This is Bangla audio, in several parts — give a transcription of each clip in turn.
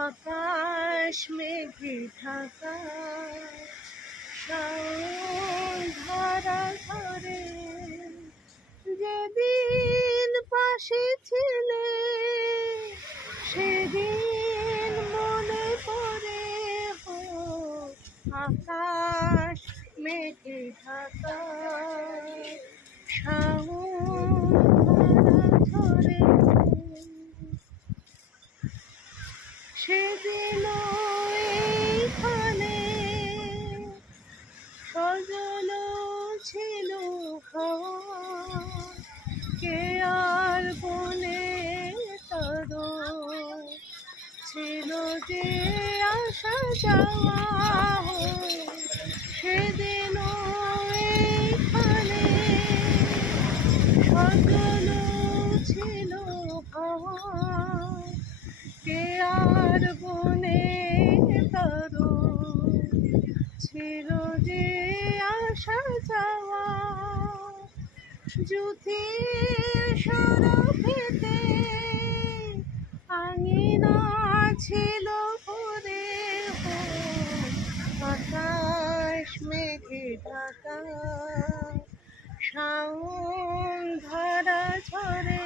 আকাশ মেঘে ঢাকা, শাওন ধারা ঝরে। যেদিন পাশে ছিলে সেদিন মনে পড়ে হো, আকাশ মেঘে ঢাকা, শাওন ধারা ঝরে। সেদিন এইখানে সজল ছিল কে আর বনে তরো ছিল যে আসা যাওয়া। সেদিন এইখানে সজল ছিল কে আর বনে তরো ছিল যে আসা যাওয়া। যুথির সরফেতে আঙিনা ছিল ভরে হো, আকাশ মেঘে ঢাকা, শাওন ধারা ঝরে।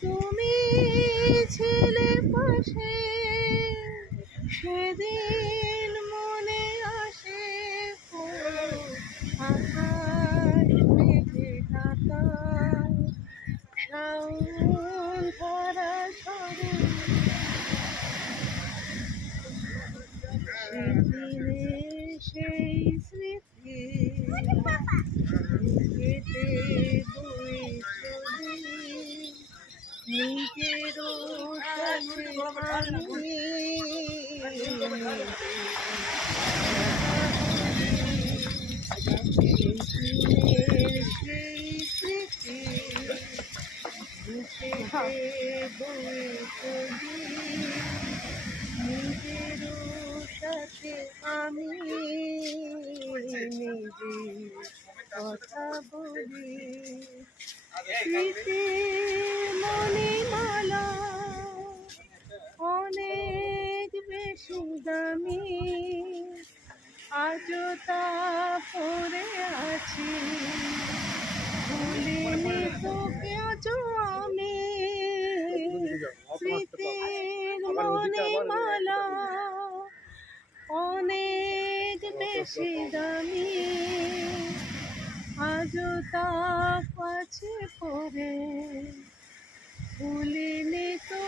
তুমি ছিলে পাশে সেদিন মনে আসে হো, আকাশ মেঘে ঢাকা, শাওন ধারা ঝরে। সেদিনের সেই স্মৃতি কেটে বয়ে চলে, নিজেরও সাথে আমি সেদিনের সেই স্মৃতি কেটে বয়ে চলি, নিজেরও সাথে আমি নিজে কথা বলি। স্মৃতির মণিমালা অনেক বেশি দামি, আজও তা পড়ে আছি, ভুলিনি তোকে আজও আমি। স্মৃতির মণিমালা অনেক বেশি দামি, আজও তা কাছে পড়ে, ভুলিনি তো